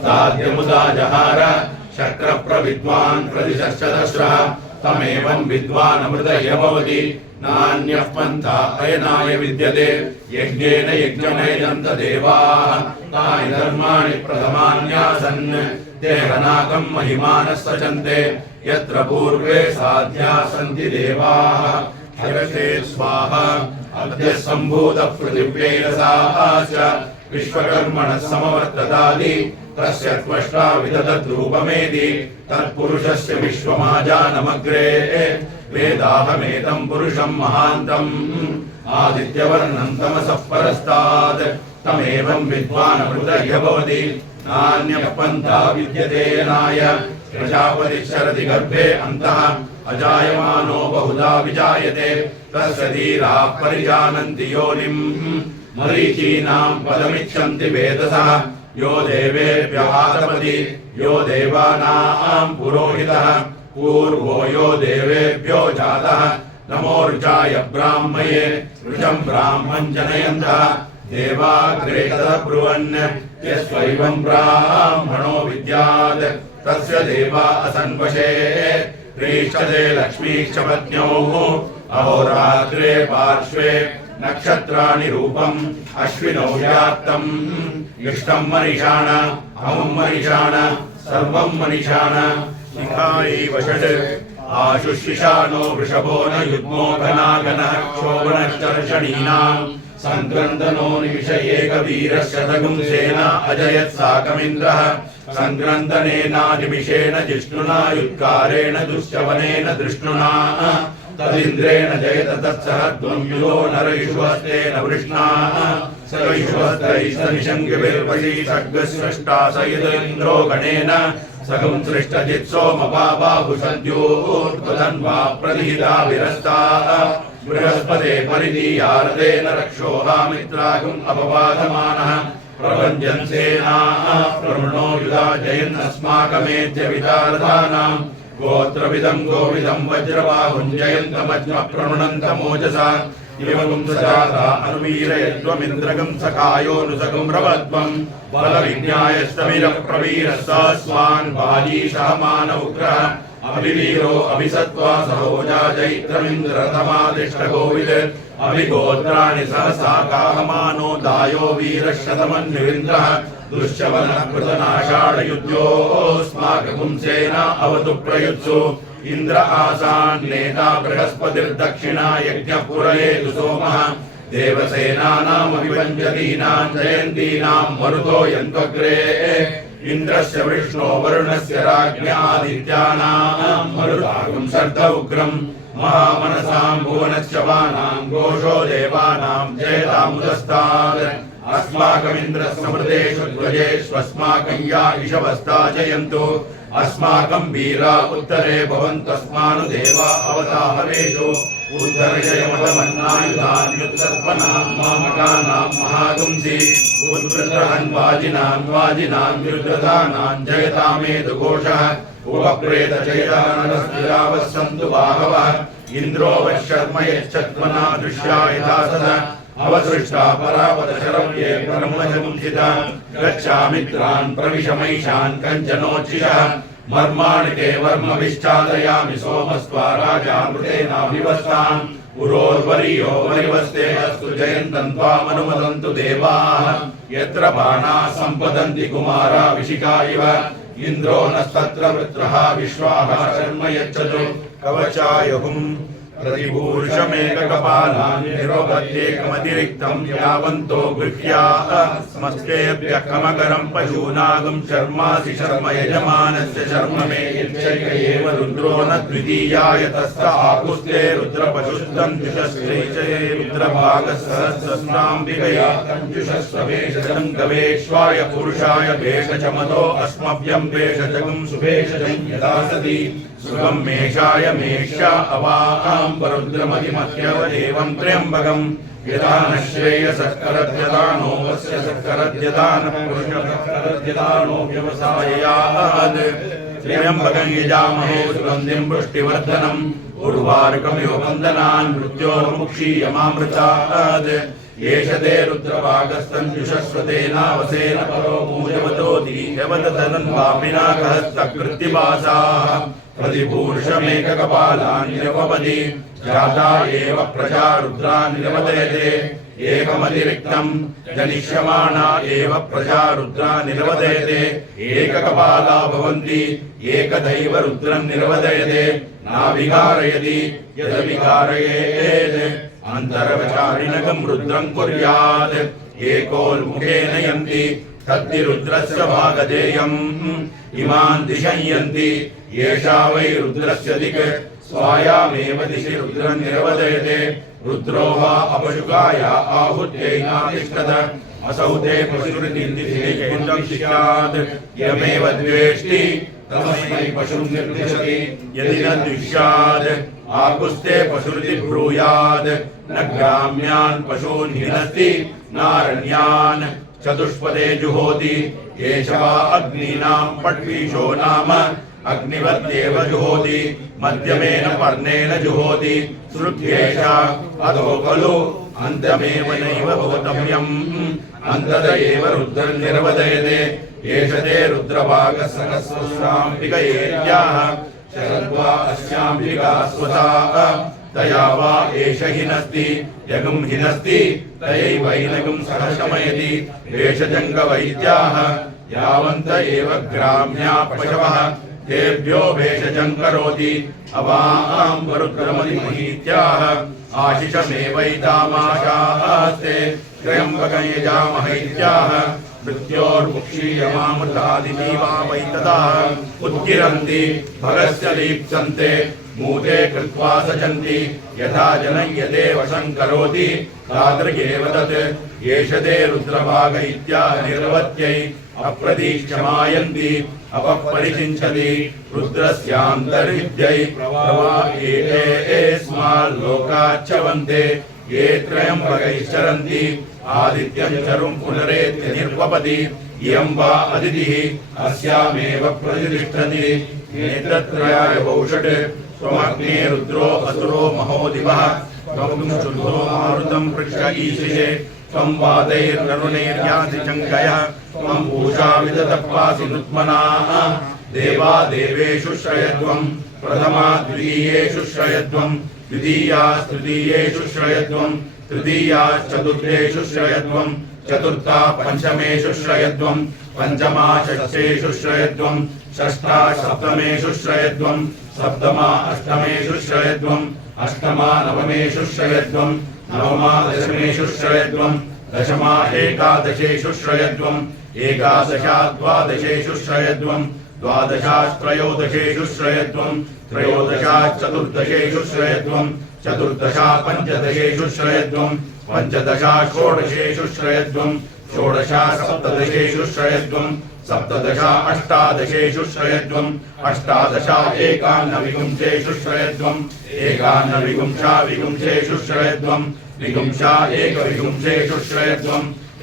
ततस्ताद्यमुदा जहार शक्रप्रविद्वान् प्रतिशश्चदस्रः तमेवं विद्वान् अमृतय भवति नान्यः पन्था अयनाय विद्यते यज्ञेन यज्ञमेजन्त देवाः तानि धर्माणि प्रथमान्यासन् ते हनाकं महिमानः सचन्ते यत्र पूर्वे साध्या सन्ति देवाः हरते स्वाहा अद्य सम्भूतः पृथिव्यैरसाः च विश्वकर्मणः समवर्ततादि तस्य त्वष्टा विदधद्रूपमेति तत्पुरुषस्य विश्वमाजानमग्रे वेदाहमेतं पुरुषं महान्तम् आदित्यवर्णं तमसः परस्तात् तमेवं विद्वान् अमृतः भवति नान्यः पन्था विद्यते यनाय प्रजापतिश्चरति गर्भे अन्तः अजायमानो बहुधा विजायते तस्य धीराः परिजानन्ति योनिम् मरीचीनां पदमिच्छन्ति वेदसः यो देवेभ्यः आतपति यो देवानां पुरोहितः पूर्वो यो देवेभ्यो जातः नमोर्जाय ब्राह्मये ऋषं ब्राह्मं जनयन्तः देवाग्रे तदब्रुवन् यस्वैवं ब्राह्मणो विद्यात् तस्य देवा असन्वशे प्रीष्यते लक्ष्मीश्च पत्न्योः अहोरात्रे पार्श्वे नक्षत्राणि रूपम् अश्विनौ व्याप्तम् इष्टं मनीषाण अमुं मनीषाण सर्वं मनीषाण शिखायैव षड् आशुशिशानो वृषभो न युग्मो घनाघनः क्षोभणश्चर्षणीनाम् सङ्क्रन्दनो निमिषयेकवीरशतगुं सेना अजयत् साकमिन्द्रः सङ्क्रन्दनेनानिमिषेण जिष्णुना युत्कारेण दुश्चवनेन दृष्णुना तदिन्द्रेण जयत तत्सह द्वन्द्वो नरयिष्वस्तेन वृष्णा सविश्वस्तैस्तनिशङ्गिभिर्वशी सर्गस्रष्टा सयिन्द्रो गणेन सगं सृष्टजित्सोमपाबाहुसद्योत्पदन्वा प्रतिहिता विरस्ता बृहस्पते परिदीयार्देन रक्षोहामित्रागम् अपवादमानः प्रभञ्जन्सेना प्रवृणो युधा जयन्नस्माकमेध्य विदारधानाम् गोत्रविदं गोविदं वज्रबाहुञ्जयन्तमज्म प्रणुनन्तमोजसा इवगुं सजाता अनुवीरयत्वमिन्द्रगं सखायोऽनुसगं रवत्वं बलविज्ञायस्तमिरः प्रवीरस्तास्मान् बालीशः मान उग्रः अभिवीरो अभिसत्त्वा सहोजा जैत्रमिन्द्रतमादिष्टगोविद अभिगोत्राणि सहसा काहमानो दायो वीरशतमन्विन्द्रः दुश्चवनः कृतनाषाढयुध्योऽस्माकं सेना अवतु प्रयुत्सु इन्द्र आसान् नेता बृहस्पतिर्दक्षिणा यज्ञः पुरयेतु सोमः देवसेनानामभिपञ्चतीनां जयन्तीनां मरुतो यन्त्वग्रे इन्द्रस्य वृष्णो वरुणस्य राज्ञादित्यानां मरुतागं शर्ध उग्रम् महामनसां भुवनश्चवानां घोषो देवानां जयतामुदस्तात् अस्माकमिन्द्रस्मृतेषु ध्वजेष्वस्माकं या इषवस्ता जयन्तु अस्माकं वीरा उत्तरे भवन्तस्मानुदेवा अवताहवेषु उत्तरजयमतमन्नायुधान्युत्सर्पणां मामकानां महागुंसि उद्वृत्रहन् वाजिनां विरुद्धतानां जयतामेतु घोषः उपप्रेतचैतानस्तिरावः सन्तु बाहवः इन्द्रो वशर्म यच्छत्मना दृश्या यथा सदा अवसृष्टा परापदशरव्ये ब्रह्मजमुञ्चिता गच्छामित्रान् प्रविशमैषान् कञ्चनोचिषः मर्माणि ते वर्मविश्चादयामि सोमस्त्वा राजामृतेनाभिवस्तान् पुरोर्वर्यो वरिवस्ते अस्तु जयन्तम् त्वामनुमदन्तु देवाः यत्र बाणाः सम्पतन्ति कुमारा विशिखा इव इन्द्रो नस्तत्र वृत्रः विश्वाः शर्म यच्छतु कवचायुहुम् प्रतिभूषमेककपालान् निरोगत्येकमतिरिक्तं यावन्तो गृह्याः समस्तेभ्यः कमकरं पशूनागं शर्मासि शर्म यजमानस्य शर्म मे यच्चैक एव रुद्रो न द्वितीयाय तस्य आकुस्ते रुद्रपशुस्तं जुषस्त्रैचये रुद्रभागसहस्रस्नाम्बिकया कञ्जुषस्वभेषजं गवेश्वाय पुरुषाय भेषजमतो अस्मभ्यं भेषजगं सुभेषजं यदा सति सुगं मेषाय मेष्या अवाहां वरुद्रमतिमत्यवदेवं त्र्यम्बकम् यदा न श्रेयसत्करद्यदानो वस्य सत्करद्यदानः पुरुषसत्करद्यदानो व्यवसाययात् त्र्यम्बकं यजामहे सुगन्धिं पुष्टिवर्धनम् उर्वारुकमिव वन्दनान् मृत्योर्मुक्षीयमामृतात् येष ते रुद्रभागस्तञ्जुषस्वतेनावसेन परो मूजवतोति यवदतनं वापिनाकहस्तकृत्तिवासाः प्रतिपूरुषमेककपालान्यवपदि जाता एव प्रजा रुद्रान्यवदयते एकमतिरिक्तं जनिष्यमाणा एव प्रजा रुद्रान्निर्वदयते एककपाला भवन्ति एकदैव रुद्रं निर्वदयते नाविकारयति यदविकारयेत् अन्तरवचारिणकं रुद्रं कुर्यात् एकोन्मुखेन यन्ति तद्धि रुद्रस्य भागधेयम् इमान् दिशयन्ति येषा वै रुद्रस्य दिक् स्वायामेव दिशि रुद्रं निर्वदयते रुद्रो वा अपशुकाय आहुत्यैनातिष्ठत असौ ते पशुरितिर्दिशेकुण्डं स्यात् यमेव द्वेष्टि तस्मै पशुं निर्दिशति यदि न द्विष्यात् आकुस्ते पशुरिति ब्रूयात् न ग्राम्यान् पशून् हिनस्ति नारण्यान् चतुष्पदे जुहोति एष वा अग्नीनां पट्वीशो नाम अग्निवत्येव जुहोति मध्यमेन पर्णेन जुहोति श्रुत्येषा अधो खलु अन्तमेव नैव भवतव्यम् अन्तत एव रुद्रन्निर्वदयते एष ते रुद्रभागसहस्रस्राम्बिकयेत्याः शरद्वा अस्याम्बिका स्वसा तया वा एष हिनस्ति यगुं हिनस्ति तयैवैनगुं सह शमयति एष जङ्गवैद्याः यावन्त एव ग्राम्या पशवः तेभ्यो भेषजं करोति अवां वरुद्रमतिमहीत्याः आशिषमेवैतामाशास्ते त्र्यम्बकं यजामहैत्याः मृत्योर्मुक्षीयमामृतादिनीवा वैतदाः उत्किरन्ति भगस्य लीप्सन्ते मूते कृत्वा सचन्ति यथा जनय्यते वशं करोति तादृगेव तत् एष ते रुद्रभाग इत्याह निर्वत्यै अप्रतीक्षमायन्ति अपपरिचिञ्चति रुद्रस्यान्तर्विद्यै प्रवाहेस्मान् लोकाच्छवन्ते ये त्र्यम्बकैश्चरन्ति आदित्यं चरुं पुनरेत्य निर्वपति इयं वा अदितिः अस्यामेव प्रतिष्ठति नेत्रत्रयाय भौषट् त्वमग्ने रुद्रो असुरो महोदिवः त्वं शुद्धो मारुतं पृक्ष ईशिषे त्वं वादैर्नरुणैर्यासि चङ्कयः त्वं पूषा विदधपासि नुत्मनाः देवा देवेषु श्रयध्वं प्रथमा द्वितीयेषु श्रयध्वं द्वितीयास्तृतीयेषु श्रयध्वं तृतीयाश्चतुर्थेषु श्रयध्वं चतुर्था पञ्चमेषु श्रयध्वं पञ्चमा षष्ठेषु श्रयध्वं षष्ठा सप्तमेषु श्रयध्वं सप्तमा अष्टमेषु श्रयध्वं अष्टमा नवमेषु श्रयध्वं नवमा दशमेषु श्रयध्वं दशमा एकादशेषु श्रयध्वं एकादशा द्वादशेषु श्रयध्वं द्वादशास्त्रयोदशेषु श्रयध्वं त्रयोदशाश्चतुर्दशेषु श्रयध्वं चतुर्दशा पञ्चदशेषु श्रयध्वं पञ्चदशा षोडशेषु श्रयध्वं षोडशा सप्तदशेषु श्रयध्वं सप्तदशा अष्टादशेषु श्रयध्वं अष्टादशा एकान्नविगुंसेषु श्रयध्वं एकान्नविगुंसा विगुंसेषु श्रयध्वं विगुंसा एकविगुंसेषु श्रयध्वं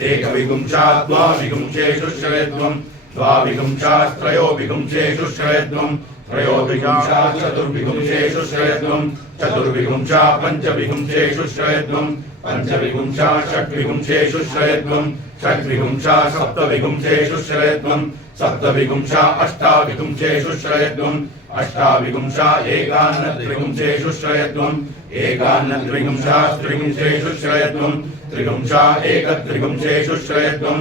एकविगुंसा द्वाविगुंसेषु श्रयध्वं द्वाविगुंसास्त्रयोविगुंसेषु श्रयध्वं त्रयोविगुंसा चतुर्विगुंसेषु श्रयध्वं चतुर्विगुंसा पञ्चविगुंसेषु श्रयध्वं पञ्चविगुंसा षड्विगुंसेषु श्रयध्वं षड्विगुंसा सप्तविगुंसेषु श्रयध्वं सप्तविगुंसा अष्टाविगुंसेषु श्रयध्वं अष्टाविगुंसा एकान्नत्रिगुंसेषु श्रयध्वं एकान्नत्रिगुंसास्त्रिगुंसेषु श्रयध्वं त्रिगुंसा एकत्रिगुंसेषु श्रयध्वं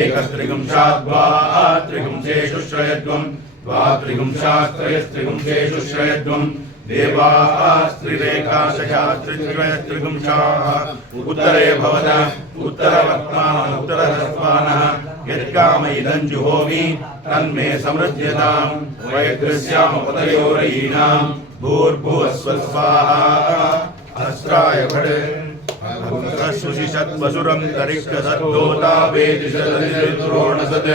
एकत्रिगुंसा द्वात्रिगुंसेषु श्रयध्वं द्वात्रिगुंसास्त्रयस्त्रिगुंसेषु श्रयध्वं देवास्त्रिरेकादशास्त्रिगुंसाः उत्तरे भवत उत्तरवर्त्मानः उत्तरधस्मानः यत्काम इदं जुहोमि तन्मे समृध्यताम् वयग्रस्यामपतयोरयीणां भूर्भुवस्वः अस्राय भट सुशिषत्वसुरं तरिष्यसद्दोता वेदिषद्रोणसत्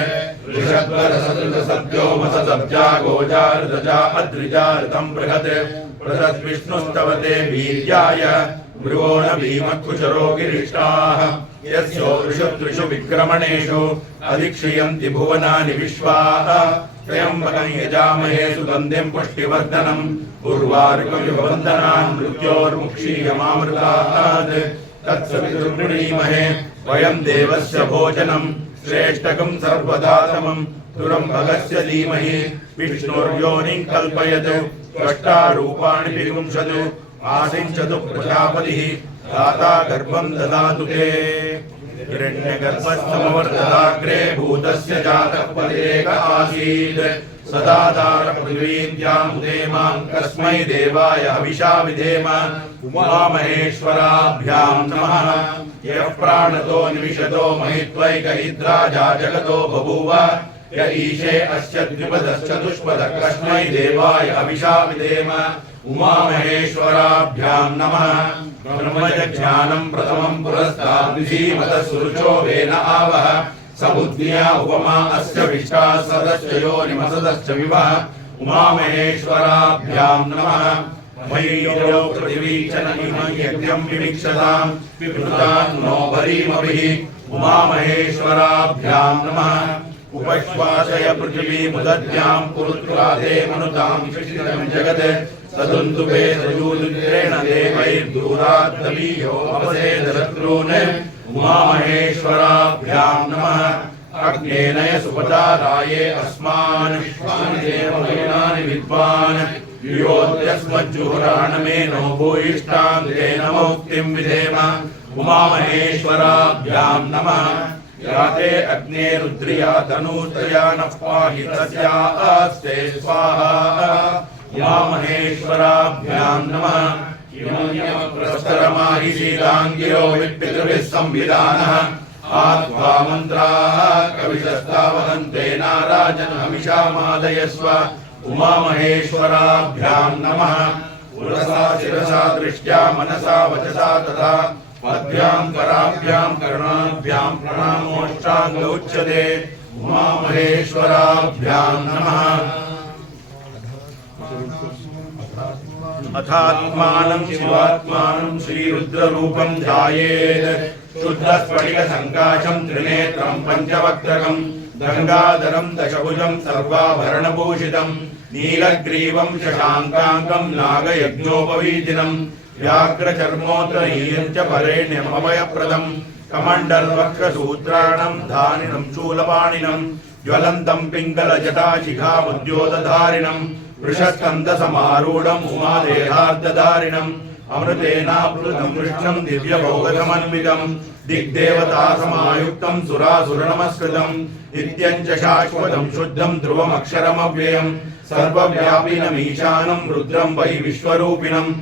ऋषद्वरसद्व्योमसब्जा गोजार्दजा अद्रिजार्दं बृहत् प्रसद्विष्णुस्तवते वीर्याय भ्रुवोण भीमकुशरो गिरिष्टाः यस्योषु विक्रमणेषु अधिक्षयन्ति भुवनानि विश्वाः त्र्यम्बकं यजामहे सुगन्धिं पुष्टिवर्धनम् उर्वारुकमिव वन्दनान् मृत्योर्मुक्षीयमामृतात् तत्सवितुर्वृणीमहे वयं देवस्य भोजनं श्रेष्ठकं सर्वदातमं तुरं भगस्य धीमहि विष्णुर्योनिं कल्पयत् त्वष्टारूपाणि विपुंसतु आसिञ्चतु प्रजापतिः दाता गर्भं ददातु ते हिरण्यगर्भस्तमवर्तदाग्रे भूतस्य जातः पदेक आसीत् सदाधार पृथिवीं देमां कस्मै देवाय हविषा विधेम उमामहेश्वराभ्यां नमः यः प्राणतो निविशतो महित्वैकहिद्राजा जगतो बभूव य ईशे अस्य द्विपदश्चतुष्पदः कस्मै देवाय हविषा विधेम उमामहेश्वराभ्यां नमः ब्रह्मज्ञानं प्रथमं पुरस्तात् विधीमतः सुरुचो वेन आवह सबुद्धिया उपमा अस्य विष्टा सदश्च योनिमसदश्च विवः उमामहेश्वराभ्यां नमः मय्यो पृथिवी च नमिमं यज्ञं विमिक्षतां विवृतान्नो भरीमभिः उमामहेश्वराभ्यां नमः उपश्वासय पृथिवीमुदद्यां पुरुत्रादे मनुतां शिशिरं जगत् सदुन्दुभे सजूदुद्रेण देवैर्दूराद्दवीयो अपसेदशत्रून् उमामहेश्वराभ्यां नमः अग्नेनय सुपदाराये अस्मान् देवगणानि विद्वान् योऽद्यस्मज्जुहुराणमेनो भूयिष्ठां तेन मुक्तिं विधेम उमामहेश्वराभ्यां नमः याते अग्ने रुद्रिया तनूत्रया नः पाहि तस्यास्ते स्वाहा उमामहेश्वराभ्यां नमः प्रस्तरमाहि शीलाङ्गिरो विपितृभिः संविधानः आत्वा मन्त्राः कविशस्तावहन्ते नाराजन् हविषामादयस्व उमामहेश्वराभ्यां नमः पुरसा शिरसा दृष्ट्या मनसा वचसा तथा पद्भ्यां कराभ्यां कर्णाभ्यां प्रणामोष्टाङ्ग उच्यते उमामहेश्वराभ्यां नमः अथात्मानं शिवात्मानं श्रीरुद्ररूपं ध्यायेत् शुद्धस्फटिकसङ्काशं त्रिनेत्रं पञ्चवक्त्रकं गङ्गाधरं दशभुजं सर्वाभरणभूषितं नीलग्रीवं शशाङ्काङ्कं नागयज्ञोपवीतिनं व्याघ्रचर्मोत्तरीयं च परेण्यमभयप्रदं कमण्डलवक्षसूत्राणं धानिनं शूलपाणिनं ज्वलन्तं पिङ्गलजटाशिखामुद्योतधारिणं वृषस्कन्दसमारूढम् उमादेहार्दधारिणम् अमृतेनाप्लुतं कृष्णं दिव्यभोगसमन्वितं दिग्देवतासमायुक्तं सुरासुरनमस्कृतं नित्यं च शाश्वतं शुद्धं ध्रुवमक्षरमव्ययं सर्वव्यापिनमीशानं रुद्रं वै विश्वरूपिणम्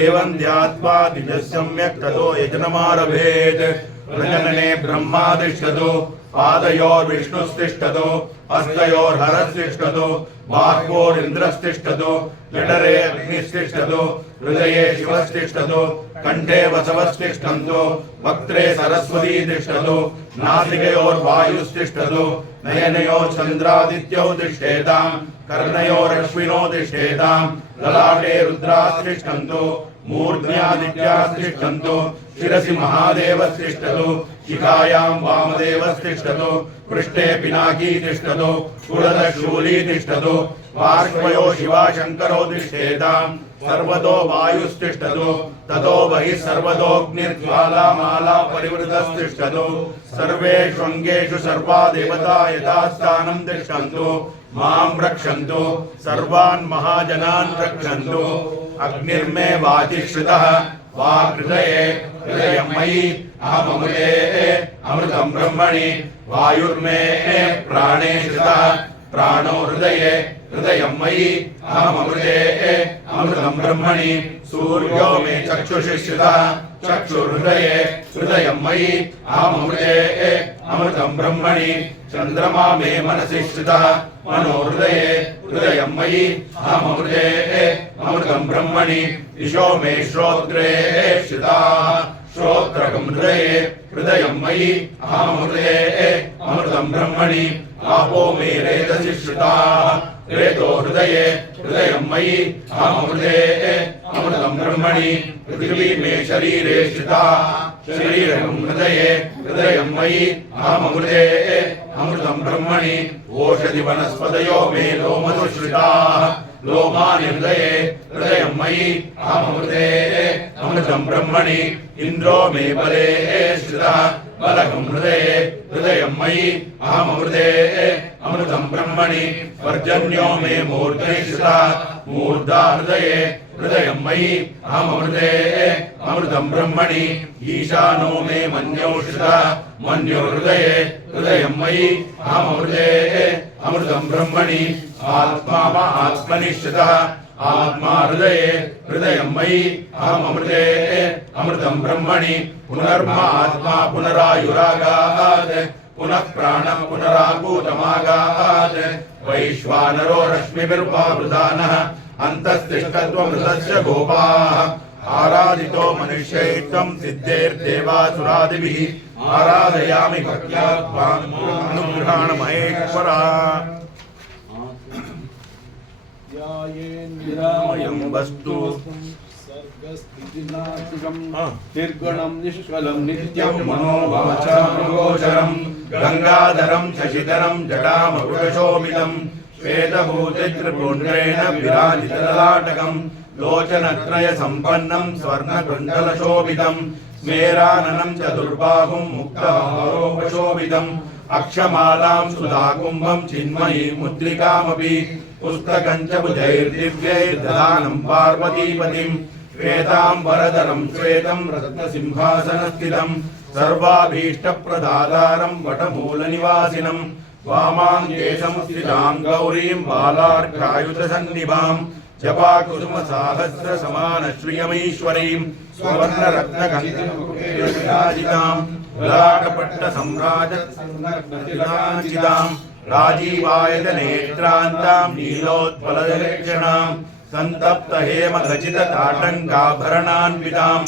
एवं ध्यात्वा द्विजः सम्यक् ततो यजनमारभेत् प्रजनने ब्रह्मातिष्ठतो पादयोर्विष्णुस्तिष्ठतो हस्तयोर्हरस्तिष्ठतो बाह्वोरिन्द्रस्तिष्ठतो जठरे अग्निस्तिष्ठतो हृदये शिवस्तिष्ठतो कण्ठे वसवस्तिष्ठन्तो वक्त्रे सरस्वती तिष्ठतो नासिकयोर्वायुस्तिष्ठतो नयनयोः चन्द्रादित्यौ तिष्ठेतां कर्णयोरश्विनो तिष्ठेतां ललाटे रुद्रास्तिष्ठन्तो मूर्ध्न्यादित्यास्तिष्ठन्तो शिरसि महादेवस्तिष्ठतो शिखायां वामदेवस्तिष्ठतो पृष्ठे पिनाकी तिष्ठतो पुरतः शूली तिष्ठतो पार्श्वयो शिवाशङ्करो तिष्ठेतां सर्वतो वायुस्तिष्ठतो ततो बहिः सर्वतोऽग्निर्ज्वालामाला परिवृतस्तिष्ठतो सर्वेष्वङ्गेषु सर्वा देवता यथास्थानं तिष्ठन्तो मां रक्षन्तु सर्वान् महाजनान् रक्षन्तु अग्निर्मे वाचि श्रुतः वाग्हृदये हृदयं मयि अहममृते अमृतं ब्रह्मणि वायुर्मे प्राणे श्रुतः प्राणो हृदये हृदयं मयि अहममृते अमृतं ब्रह्मणि सूर्यो मे चक्षुषि श्रुतः चक्षुर्हृदये हृदयं मयि अहममृते अमृतं ब्रह्मणि चन्द्रमा मे मनसि श्रुतः मनो हृदये हृदयं मयि अहममृते अमृतं ब्रह्मणि दिशो मे श्रोत्रे श्रुताः श्रोत्रकं हृदये हृदयं मयि अहममृते अमृतं ब्रह्मणि आपो मे रेतसि श्रुताः रेतो हृदये हृदयं मयि अहममृते अमृतं ब्रह्मणि पृथिवी मे शरीरे श्रुता शरीरं हृदये हृदयं मयि अहममृते अमृतं ब्रह्मणि ओषधि वनस्पतयो मे लोमधुश्रिताः लोमानि हृदये हृदयं मयि अहमृते अमृतं ब्रह्मणि इन्द्रो मे बले स्थितः बलगं हृदये हृदयं मयि अहमृते अमृतं ब्रह्मणि पर्जन्यो मे मूर्धनि स्थितः मूर्धा हृदये हृदयं मयि अहमृते अमृतं ब्रह्मणि ईशानो मे मन्यो स्थितः मन्यो हृदये हृदयं मयि अहमृते अमृतं ब्रह्मणि आत्मा वा आत्मनि स्थितः आत्मा हृदये हृदयं मयि अहमृते अमृतं ब्रह्मणि पुनर्मा आत्मा पुनरायुरागात् पुनः प्राणः पुनराकूतमागात् वैश्वानरो रश्मिभिर्वावृधानः अन्तस्तिष्ठत्वमृतस्य गोपाः आराधितो मनुष्यैत्वं सिद्धैर्देवासुरादिभिः आराधयामि भक्त्या त्वां अनुगृहाण महेश्वरा ध्यायेन्द्रियामयं वस्तु निर्गुणं निष्कलं नित्यं मनोवाचामगोचरं गंगाधरं शशिधरं जटामकुटशोभितं श्वेतभूतित्रिपुण्ड्रेण विराजितललाटकं लोचनत्रयसम्पन्नं स्वर्णकुण्डलशोभितं स्मेराननं चतुर्बाहुं मुक्ताहारोपशोभितम् अक्षमालां सुधाकुम्भं चिन्मयी मुद्रिकामपि पुस्तकं च बुधैर्दिव्यैर्दधानं पार्वतीपतिं श्वेताम्बरधरं श्वेतं रत्नसिंहासनस्थितं सर्वाभीष्टप्रदातारं वटमूलनिवासिनं वामाङ्गे संस्थितां गौरीं बालार्कायुधसन्निभां जपाकुसुमसाहस्रसमानश्रियमीश्वरीं सुवर्णरत्नगन्धविराजितां ललाटपट्टसम्राजत्सन्नर्तनाचितां राजीवायतनेत्रान्तां नीलोत्पलदक्षिणां सन्तप्तहेमखचितताटङ्काभरणान्वितां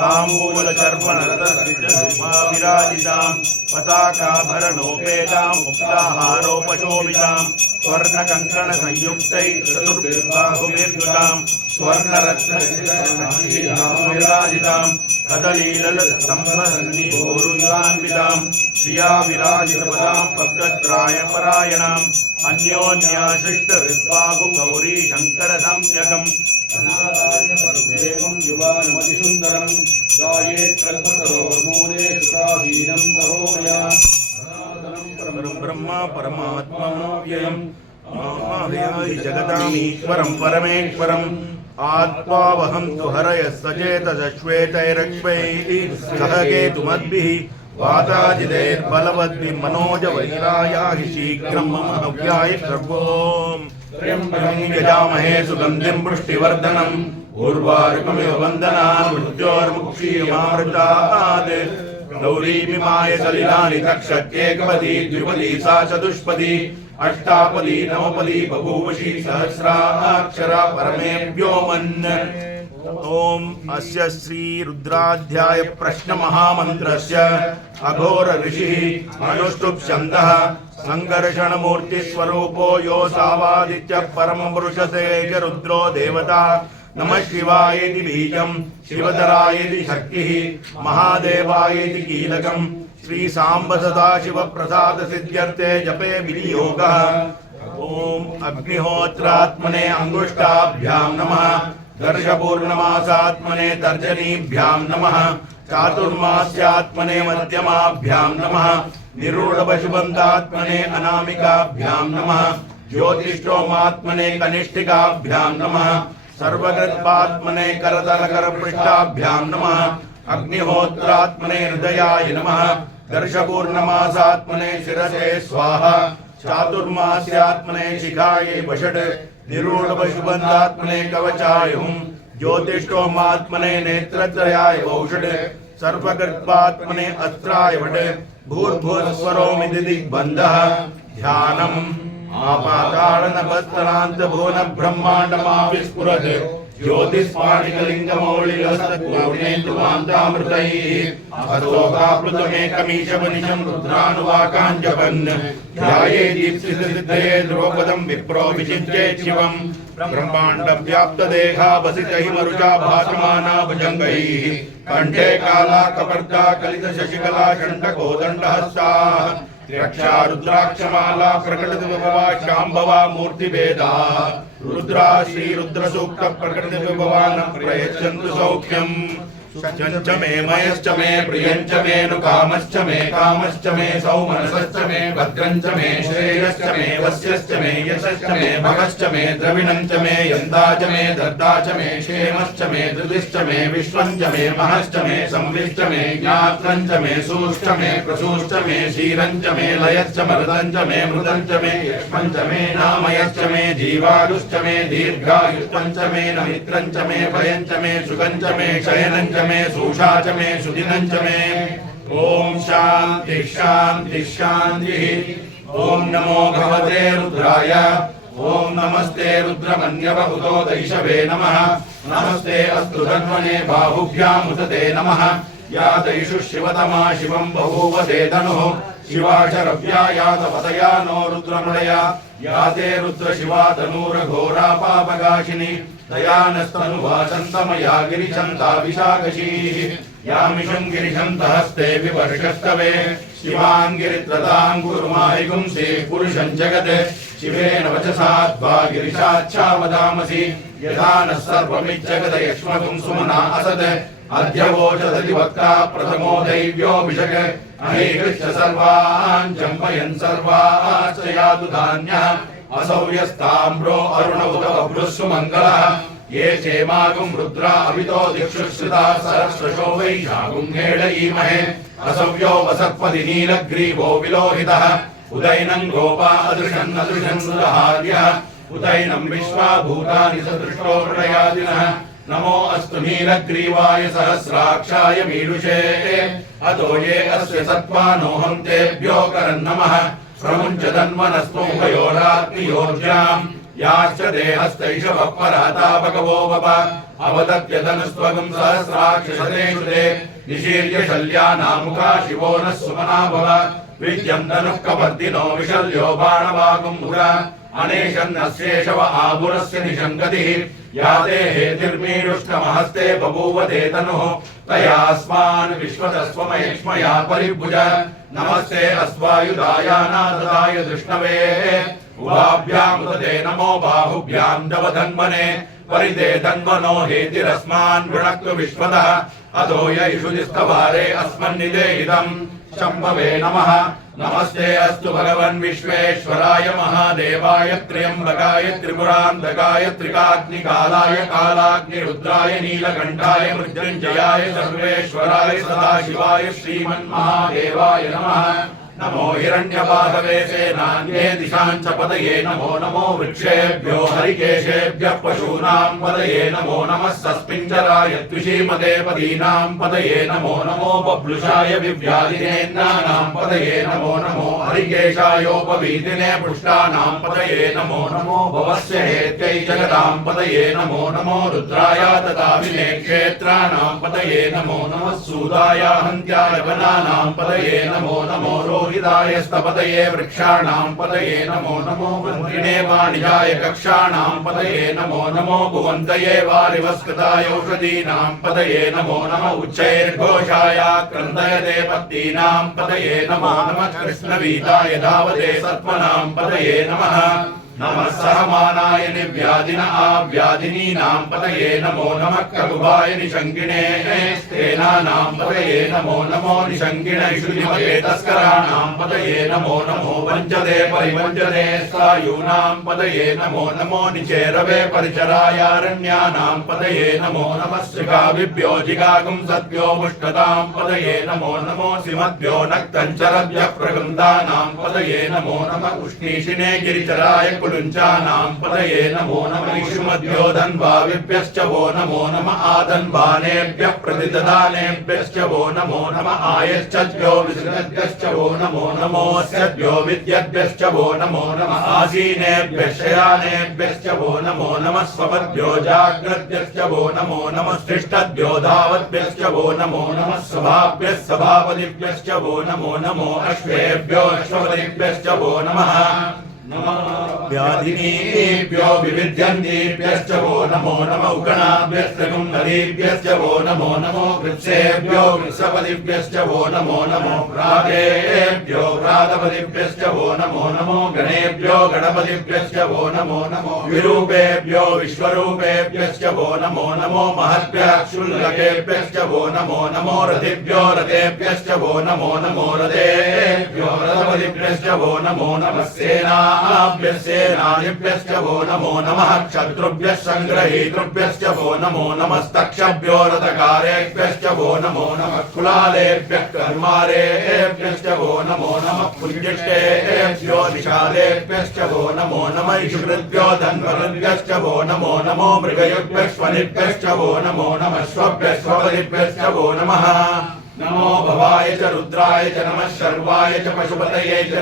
ताम्बूलचर्पणरतविराजितां पताकाभरणोपेतां मुक्ताहारोपशोभितां स्वर्णकङ्कणसंयुक्तैः चतुर्बाहुभिर्युतां स्वर्णरत्नविराजितां कदलीलसम्भन्निभूरुन्वितां श्रिया विराजितपदां भक्तत्रायपरायणाम् अन्योन्याशिष्टविद्बाहुगौरी शङ्करसंज्ञकम् युवानमतिसुन्दरं जायेत्कल्पतरोर्मूले सुखाधीनं बहोमया ब्रह्मा परमात्मव्ययम् मामाव्यायि जगदामीश्वरं परमेश्वरम् आत्मावहं तु हरयः सचेतसश्वेतैरक्ष्मैः सह केतुमद्भिः वाताजिदैर्बलवद्भिः मनोजवैरायाहि शीघ्रं मम हव्याय सर्वोम् त्र्यम्बकं यजामहे सुगन्धिं पुष्टिवर्धनम् उर्वारुकमिव वन्दनान् मृत्योर्मुक्षीयमामृतात् गौरीमिमाय सलिलानि तक्षत्येकपदी द्विपदी सा चतुष्पदी अष्टापदी नवपदी बभूवशी सहस्राक्षरा परमेभ्यो मन् ओम अस्य श्री रुद्राध्याय प्रश्न महामंत्रस्य अघोर ऋषिः अनुष्टुप् छन्दः संघर्षण मूर्ति स्वरूपो यो सावादित्य परम पुरुषसे च रुद्रो देवता नमः शिवायेति बीजं शिवधरायेति शक्तिः महादेवायेति कीलकं श्री सांब सदाशिव प्रसाद सिद्ध्यर्थे जपे विनियोगः ओम अग्निहोत्रात्मने अंगुष्ठाभ्यां नमः दर्शपूर्णमासात्मने तर्जनीभ्यां नमः चातुर्मास्यात्मने मध्यमाभ्यां नमः निरूढपशुबन्धात्मने अनामिकाभ्यां नमः ज्योतिष्ठोमात्मने कनिष्ठिकाभ्यां नमः सर्वगृत्पात्मने करतलकरपृष्ठाभ्यां नमः अग्निहोत्रात्मने हृदयाय नमः दर्शपूर्णमासात्मने शिरसे स्वाहा चातुर्मास्यात्मने शिखायै वषट् निरूढपशुबन्धात्मने कवचाय हुं ज्योतिष्ठोमात्मने नेत्रत्रयाय वौषट् सर्वगर्भात्मने अस्त्राय वट् भूर्भुवस्वरोमिति दिग्बन्धः ध्यानम् आपाताडनभस्तनान्तभुवनब्रह्माण्डमाविस्फुरत् ज्योतिस्फाटिकलिङ्गमौलिरस्तपूर्णेन्दुवान्तामृतैः अस्तोकाप्लुतमेकमीशमनिशं रुद्रानुवाकान् जपन् ध्याये दीप्सितसिद्धये ध्रुवपदं विप्रो विचिन्त्येत् शिवम् ब्रह्माण्डव्याप्तदेहा वसितहिमरुचा भासमाना भुजङ्गैः कण्ठे काला कपर्दा कलितशशिकला षण्डकोदण्डहस्ताः त्र्यक्षा रुद्राक्षमाला प्रकटित विभवा शाम्भवा मूर्तिभेदा रुद्रा श्री रुद्र सूक्त प्रकटित विभवान् प्रयच्छन्तु सौख्यम् च मे मयश्च मे प्रियञ्च मे नुकामश्च मे कामश्च मे सौमनसश्च मे भद्रञ्च मे श्रेयश्च मे वस्यश्च मे यशश्च मे भगश्च मे द्रविणञ्च मे यन्ता च मे दत्ता च मे क्षेमश्च मे धृतिश्च मे विश्वञ्च मे महश्च मे संविश्च मे ज्ञात्रञ्च मे सूश्च मे प्रसूश्च मे क्षीरञ्च मे लयश्च मरुदञ्च मे मृदञ्च मे यक्ष्मञ्च मे नामयश्च मे जीवायुश्च मे दीर्घायुष्मञ्च मे नमित्रञ्च मे भयञ्च मे सुगञ्च मे शयनञ्च मे सूषा च मे सुदिनञ्च मे ओम शांति शांति शांतिः। ओम नमो भगवते रुद्राय। ओम नमस्ते रुद्रमन्यवहुतो दैशवे नमः। नमस्ते अस्तु धन्वने बाहुभ्याम् उदते नमः। या दैषु शिवतमा शिवं बभूव ते धनुः शिवाशरव्या या तपतया नो रुद्रमृडया या ते रुद्र शिवा तनूरघोरा पापगाशिनी दयानस्तनुवाचन्तमया गिरिशन्ता विशाखशीः यामिषं गिरिशन्तहस्ते विवर्षस्तवे शिवां गिरित्रतां गुरुमाहिगुंसि पुरुषं जगत् शिवेन वचसाद्वा गिरिशाच्छा वदामसि यथा नः सर्वमिज्जगदयक्ष्मगुं सुमना असत् अद्यवोचदति वक्ता प्रथमो दैव्योऽभिषक् अहेकृत्य सर्वान् चम्पयन् सर्वाश्च यातु धान्यः असौ यस्ताम्रो अरुण उत बभ्रुः सुमङ्गलः ये चेमागुं रुद्रा अभितो दिक्षुश्रिता सरस्वशो वैशागुं हेळयीमहे असव्यो वसत्पदि नीलग्रीवो विलोहितः उदैनं गोपा अदृशन् अदृशन् सुरहार्यः उदैनं विश्वा भूतानि सदृष्टो हृदयादिनः नमो अस्तु नीलग्रीवाय सहस्राक्षाय मीडुषे अतो ये अस्य सत्त्वानोऽहं तेभ्यो करन्नमः प्रमुञ्चदन्वनस्त्वयोराग्नियोर्जाम् याश्च देहस्तैषवः परातापकवो वप अवदत्यतनुस्त्वगं सहस्राक्षसतेषु ते निशीर्य शल्यानामुखा शिवो नः सुमना भव विद्यं तनुः कपर्दिनो विशल्यो बाणवागुम्भुरा अनेशन्नस्येषव आभुरस्य निशङ्गतिः या ते हेतिर्मीडुष्टमहस्ते बभूव ते तनुः तयास्मान् विश्वतस्त्वमयक्ष्मया परिभुज नमस्ते अस्वायुधाय नाथदाय दृष्णवे उभाभ्यामुदते नमो बाहुभ्यां तव धन्वने परिते धन्वनो हेतिरस्मान् वृणक्तु विश्वतः अधो यैषुदिस्तवारे अस्मन्निदेहितम् शम्भवे नमः। नमस्ते अस्तु भगवन् विश्वेश्वराय महादेवाय त्र्यम्बकाय त्रिपुरान्तकाय त्रिकाग्निकालाय कालाग्निरुद्राय नीलकण्ठाय मृत्युञ्जयाय सर्वेश्वराय सदाशिवाय श्रीमन्महादेवाय नमः। नमो हिरण्यबाधवे सेनान्ये दिशाञ्च पतये नमो नमो वृक्षेभ्यो हरिकेशेभ्यः पशूनां पतये नमो नमः सस्पिञ्जराय द्विषीमते पदीनां पतये नमो नमो बभ्लुषाय विव्याधिनेन्द्राणां पतये नमो नमो हरिकेशायोपवीतिने पुष्टानां पतये नमो नमो भवस्य हेत्यै जगतां पतये नमो नमो रुद्राय तदाविने क्षेत्राणां पतये नमो नमः सूदाय हन्त्याय वनानां पतये नमो नमो हितायस्तपतये वृक्षाणां पतये नमो नमो वन्दिने वाणिजाय कक्षाणां पतये नमो नमो भुवन्तये वारिवस्कृताय औषधीनां पतये नमो नमः उच्चैर्घोषाय क्रन्दयते पत्तीनां पतये नमो नमः कृष्णवीताय धावते सत्त्वनां पतये नमः नमः सहमानाय निव्याधिन आव्याधिनीनां पतये नमो नमः ककुभाय निशङ्किणे स्तेनानां पतये नमो नमो निशङ्किणैषुधिमते तस्कराणां पतये नमो नमो वञ्चते परिवञ्चते सायूनां पतये नमो नमो निचेरवे परिचरायारण्यानां पतये नमो नमः श्रिकाभिभ्यो जिगागुं सद्भ्यो मुष्टतां पतये नमो नमो सिमद्भ्यो नक्तञ्चरभ्यः प्रगृन्दानां पतये नमो नमः उष्णीषिणे गिरिचराय कुलुञ्चानां पतये नमो नमः इषुमद्भ्यो धन्वाविभ्यश्च वो नमो नमः आधन्वानेभ्यः प्रतिददानेभ्यश्च वो नमो नमः आयश्चद्भ्यो विसृजद्भ्यश्च वो नमो नमोऽस्यद्भ्यो विद्यद्भ्यश्च वो नमो नमः आसीनेभ्यश्च शयानेभ्यश्च वो नमो नमः स्वपद्भ्यो जाग्रद्भ्यश्च वो नमो नमः स्तिष्ठद्भ्यो धावद्भ्यश्च वो नमो नमः सभाभ्यः सभापतिभ्यश्च वो नमो नमो अश्वेभ्यो अश्वपतिभ्यश्च वो नमः नमः व्याधिनीभ्यो विविध्यन्तीभ्यश्च वो नमो नमः उगणाभ्यश्च गुंहरीभ्यश्च वो नमो नमो वृक्षेभ्यो वृक्षपतिभ्यश्च वो नमो नमो व्रातेभ्यो व्रातपतिभ्यश्च वो नमो नमो गणेभ्यो गणपतिभ्यश्च वो नमो नमो विरूपेभ्यो विश्वरूपेभ्यश्च वो नमो नमो महद्भ्यक्षुल्लकेभ्यश्च वो नमो नमो रथिभ्यो रथेभ्यश्च वो नमो नमो रथेभ्यो रथपतिभ्यश्च वो नमो नमः सेनाभ्यश्च वो नमो नमः क्षत्रुभ्यः संग्रहीतृभ्यश्च वो नमो नमस्तक्षभ्यो रथकारेभ्यश्च वो नमो नमः कुलालेभ्यः कर्मारेभ्यश्च वो नमो नमः पुण्यष्टेभ्यो निषादेभ्यश्च वो नमो नमः इषुकृभ्यो धन्वकृभ्यश्च वो नमो नमो मृगयुभ्यश्वनिभ्यश्च वो नमो नमः स्वभ्यश्वपतिभ्यश्च वो नमः नमो भवाय च रुद्राय च नमः शर्वाय च पशुपतये च